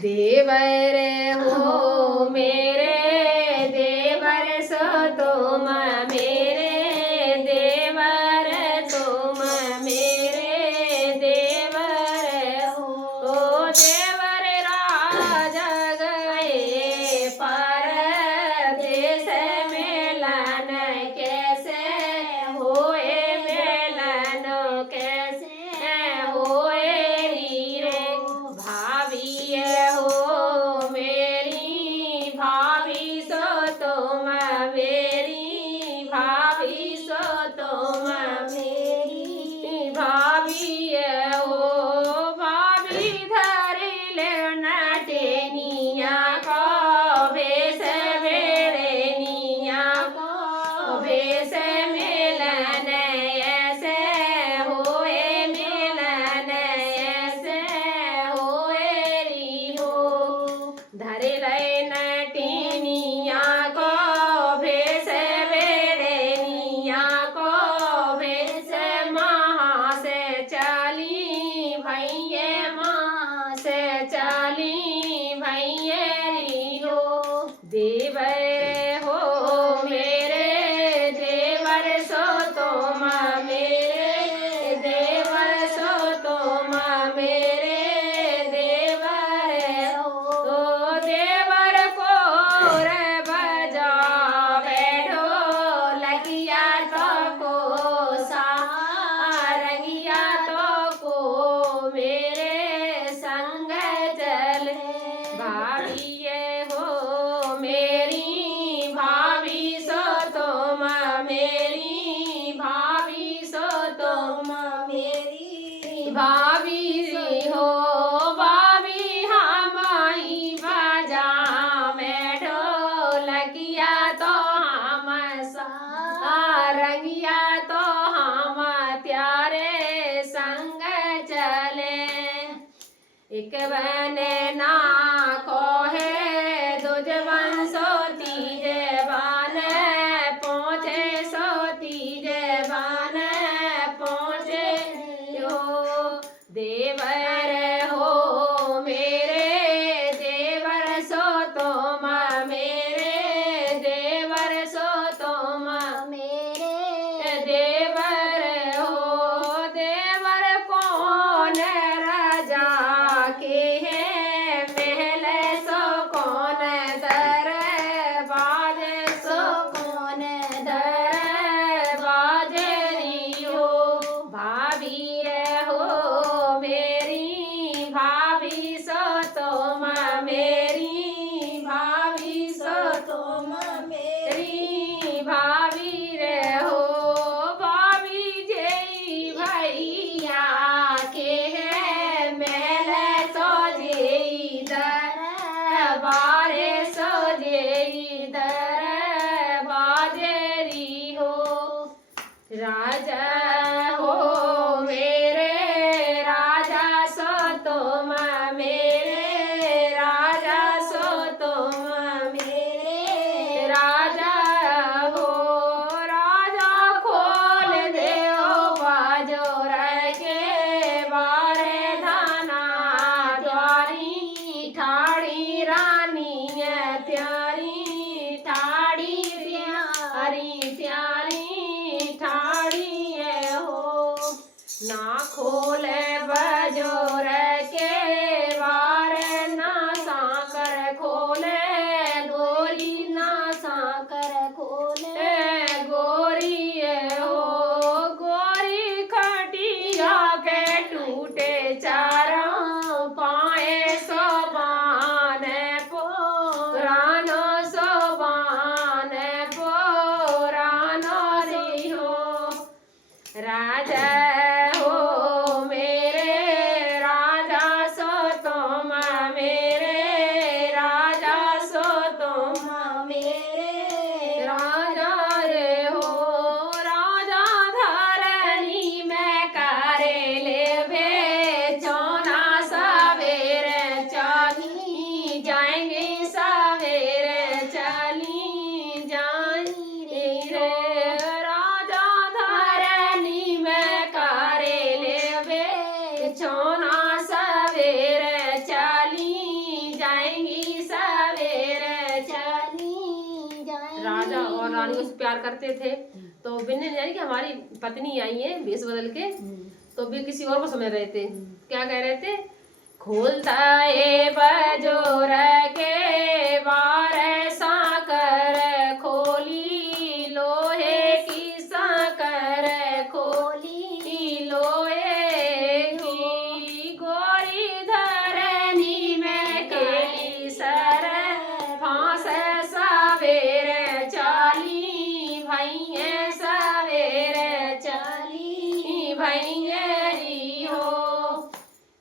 देवर हो मेरे देवर सो तुम मेरे देवर तुम मेरे देवर हो देवर राजा गए परदेस मिलन कैसे होए मिलन कैसे होए रे भाभी हो मेरी भाभी सो तुम मेरी भाभी सो तुम मेरी भाभी हो भाभी धरी ले नटेनिया को भेस बेड़निया को भेस मिलन ऐसे होए मिलन ऐसे होए री हो धरे लय नटेनिया को भेस बेड़निया को भेस महा से चली भैये माँ से चली भैये री हो देवर हो मेरे देवर सो तुम मेरे देवर सो तुम मेरे देवर हो देवर को रे बजा बैठो लगिया तो को सारंगिया तो को मेरे संग चल भाभी हो मेरी भाभी सो तुम मेरी भाभी सो तुम मेरी भाभी हो भाभी हमारी बाजा में ढोलकिया तो हम सारंगिया तो हम प्यारे संग चले एक बने ना को है दुजवन सोती जबान पहुँचे सोती जबान पहुँचे हो देवर हो मेरे देवर सो तुम मेरे देवर सो तुम मेरे देवर हो देवर कौन राजा के है महल सो कौन दरबाज सो कौन दरबाज री हो भाभी हो मेरी भाभी सो तुम मेरी भाभी सो तुम मेरी भाभी हो भाभी जय भैया के है मेल सो जय दरबार सो जय दरबार री हो राजा हो मेरे राजा सो तुम मेरे राजा सो तुम मेरे राजा हो राजा खोल दे बाजोर के बारे धाना द्वारी ठाड़ी रानी प्यारी ठाड़ी प्यारी प्यारी ठाड़ी हो ना खोले बजोर के बारे ना साकर खोले गोरी ना साकर खोले गोरी हो गोरी खटिया के टूटे चारों पाए सोबान पुरानो सोबान पुरानो री हो राजा हो मेरे राजा सो तुम मेरे राजा सो तुम मेरे राजा रे हो राजा धरनी में करे ले भेचो प्यार करते थे। तो बिन्ने जानी कि हमारी पत्नी आई है भेष बदल के, तो भी किसी और को समझ रहे थे। क्या कह रहे थे? खोलता ए बजोर के बार साकर खोली, लोहे की साकर खोली, लोहे की गोरी धरनी में केली सर, फांस सवेर चाली भैये, सवेर चाली भैये रियो।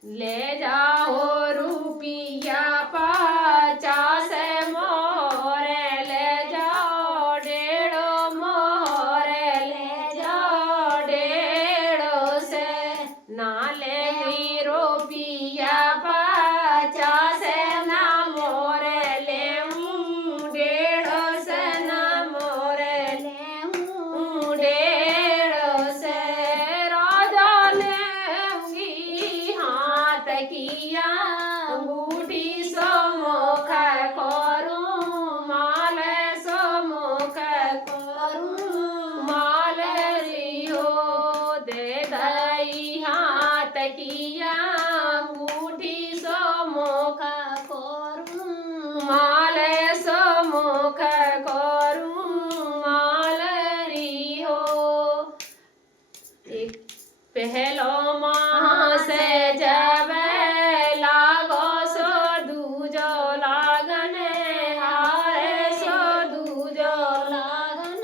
ले जाओ रुपिया 50 मोर, ले जाओ 1.5 मोर, ले जाओ 1.5 से, ना लेंगी रुपिया 50 ना मोर लेऊं, 1.5 से ना मोर लेऊं, 1.5 से। राजा लेंगी हाथ किया अंगूठी सम्मुख करूं, माल सम्मुख करूं, माल रियो। दे दई हाथ किया अंगूठी सम्मुख करूं, माल सम्मुख करूं, माल रियो। एक पहलो माह से जब लागो सो दूजो लागन हार, सो दूजो लागन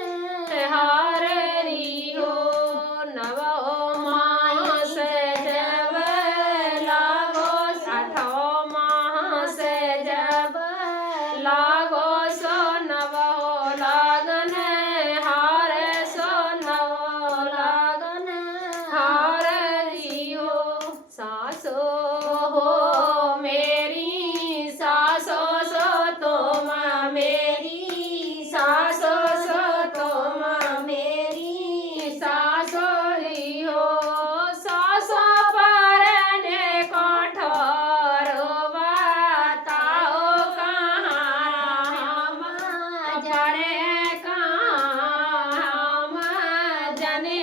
हार रियो। नवो माह से जब लागो, 8 माह से जब लागो सो नवो लागन हार, सो नवो लागन हार रियो। सासो हो मेरी सासो सो तुम मेरी, सासो सो तुम मेरी सासो रियो। सासो परने कठोर बताओ कहाँ हम जने, कहाँ हम जने,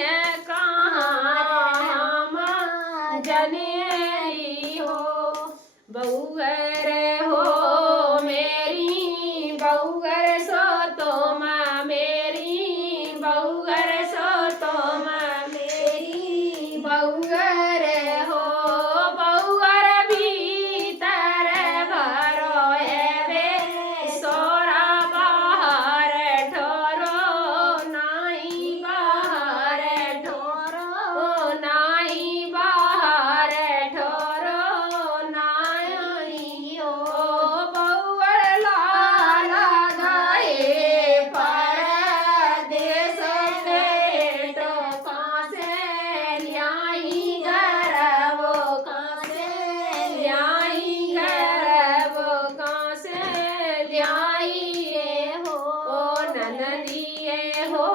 कहाँ हम जने रियो। बहुगर हो मेरी बहुगर सो तुम मेरी, बहुगर सो तुम मेरी, बहुगर हो। बहुगर भीतर भरो है वे सोरा बाहर ठोरो, नाई बाहर ठोरो, नाई बाहर ठोरो, नाई हो। बहुवर लाल गाए परदेस पेट, कासे ल्याई गर्भ, कासे ल्याई गर्भ, कासे ल्याई रे हो। ननदिए हो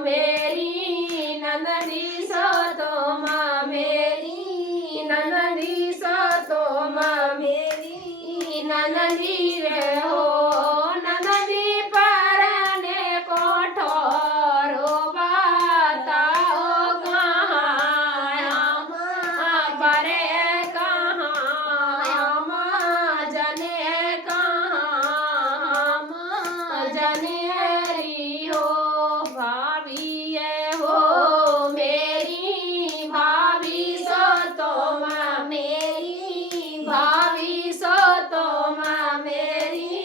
मेरी, ननदी सो तुम मेरी, ननदी सो तुम मेरी, ननदी रे हो। ननदी परने कठोर बताओ कहाँ हम परे, कहाँ हम जने, कहाँ हम जने रियो। भाभी हो मेरी, भाभी सो तुम मेरी, भाभी सो तुम मेरी,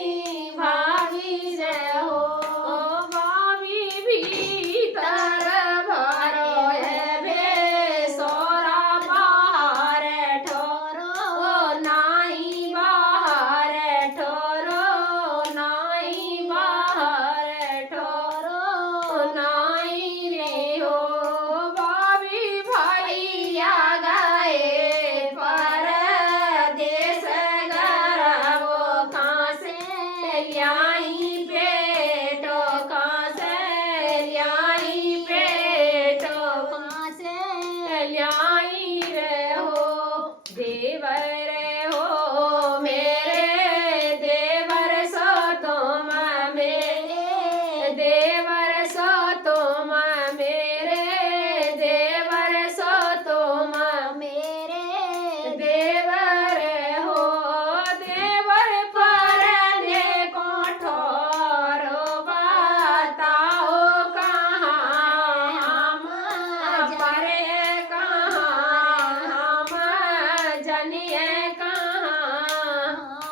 जनिए कहाँ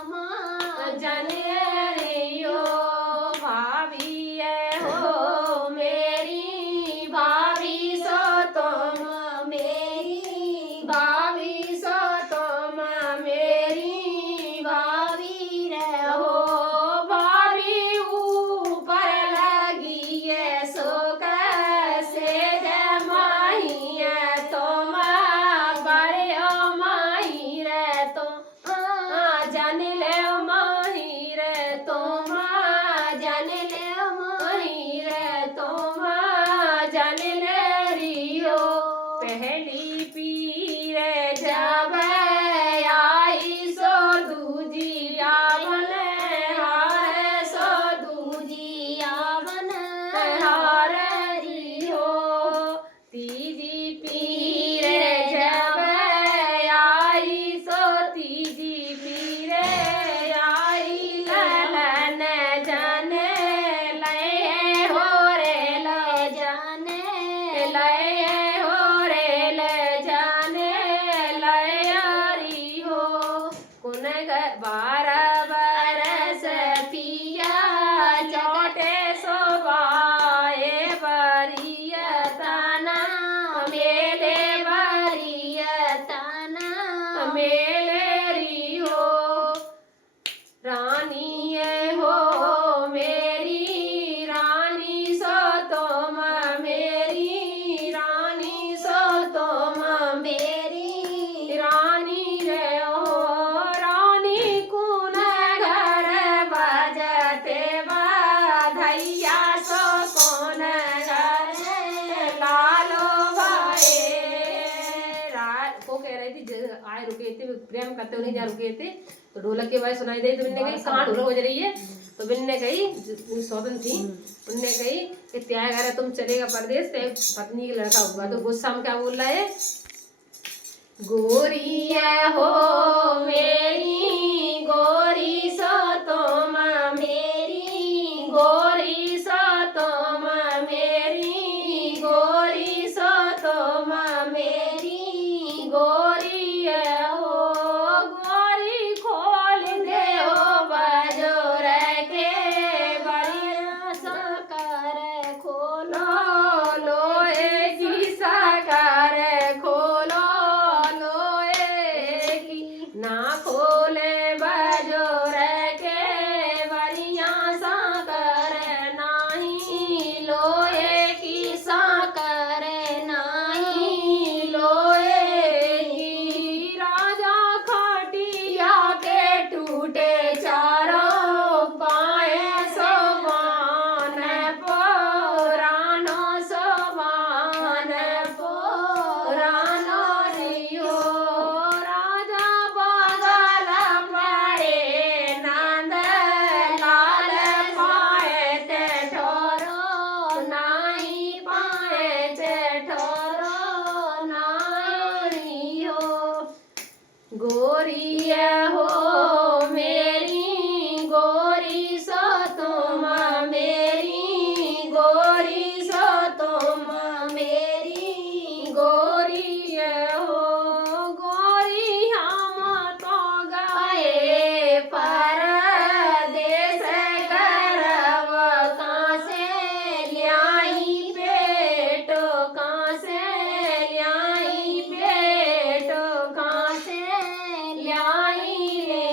जनिए रियो भाभी हो मेरी भाभी सो तुम मेरी भाभी सो तुम मेरी भाभी रहो भाभी ऊपर लगी है सो कैसे जमाही है तुम बड़े माही रे तुम जान ले माही रे तुम जान ले माही रे तुम जान ले रियो पहली पीर जब आई सो दूजी आवन हार सो दूजी आवन हार रियो तीजी पीर जब आई सो तीजी पीर आई ललन जाने लय हो रे ल जाने लय हो रे ल जाने लय रियो कुन 12 बरस पिया चोटे सोबाए बरियतना मेले बरियतना मेले रियो रानी हो मेरी रानी सो तुम मेरी रानी सो तुम मेरी रानी रे हो रानी कुन घर बजते बधैया सो कौन घर लालो भाई रात को कह रही थी आए रुके थे प्रेम करते हुए नहीं जा रुके थे तो ढोलक की आवाज सुनाई दी तो बिन्ने कही कहाँ ढोलक बज रही है तो बिन्ने कही सौतन थी उनने कही कि त्याग अगर तुम चलेगा परदेश ते पत्नी की लड़का हुआ तो गुस्सा में क्या बोल रहा है गोरिया हो मेरी गोरी सो तुम मेरी गोरी सो तुम मेरी गोरी सो तुम मेरी गोरी हो गोरी खोल दे हो बजोर के बरिया सकर खोलो लोहे की सकर खोलो लोहे की ना खोले बजोर के बरिया सकर नाही लोहे की सकर नाही लोहे की राजा खटिया के टूटे चारों पाए सोबान पुरानो सोबान पुरानो रियो राजा बगल पड़े नंद लाल पाए ते ठोरो नाही पाए ते ठोरो नाही हो गोरिया हो मेरी गोरी सो तुम मेरी गोरी सो तुम मेरी गोरिया हो गोरी हम तो गए परदेश करब कहाँ से ल्याई पेटो कहाँ से ल्याई पेटो कहाँ से ल्याई रे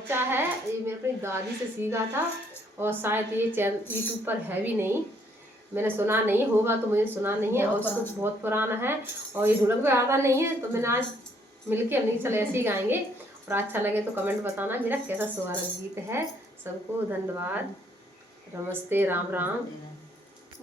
अच्छा है, ये मैं अपनी दादी से सीखा था और शायद ये चैनल यूट्यूब पर है भी नहीं, मैंने सुना नहीं होगा तो मुझे सुना नहीं है, और उसको बहुत पुराना है और ये ढोलक भी आता नहीं है, तो मैंने आज मिलके हमने चल ऐसे ही गाएंगे। और अच्छा लगे तो कमेंट बताना मेरा कैसा शुभारंभ गीत है। सबको धन्यवाद, नमस्ते, राम राम।